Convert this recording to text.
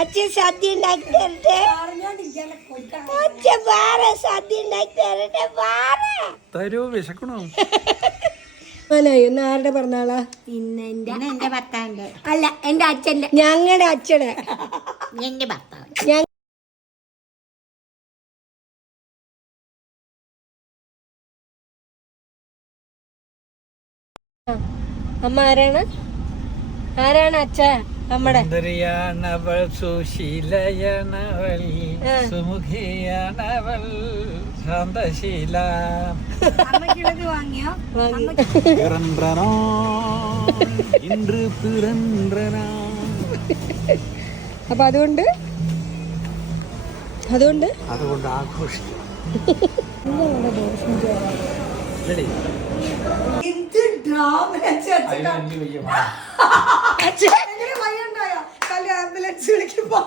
അച്ഛൻ സദ്യ ഉണ്ടാക്കി തരട്ടെ. അച്ഛൻ വേറെ സദ്യ ഉണ്ടാക്കി തരട്ടെ. തരൂ, വിശക്കണോ? ഇന്ന് ആരുടെ പിറന്നാളാ? ഇന്ന് എന്റെ ഭർത്താവിന്റെ. അല്ല, എന്റെ അച്ഛന്റെ. ഞങ്ങളുടെ അച്ഛനെ. എന്റെ ഭർത്താവ്. അമ്മ ആരാണ്? ആരാണ് അച്ഛ? നമ്മുടെ സുന്ദരിയാണവൾ, സുശീലയാണവൾ, സുമുഖിയാണവൾ, ശാന്തശീല. വാങ്ങിയോ? ഇன்று പിറന്നനാ. അപ്പൊ അതുകൊണ്ട് ആഘോഷിക്കും. ആംബുലൻസ് വിളിക്കുമ്പോ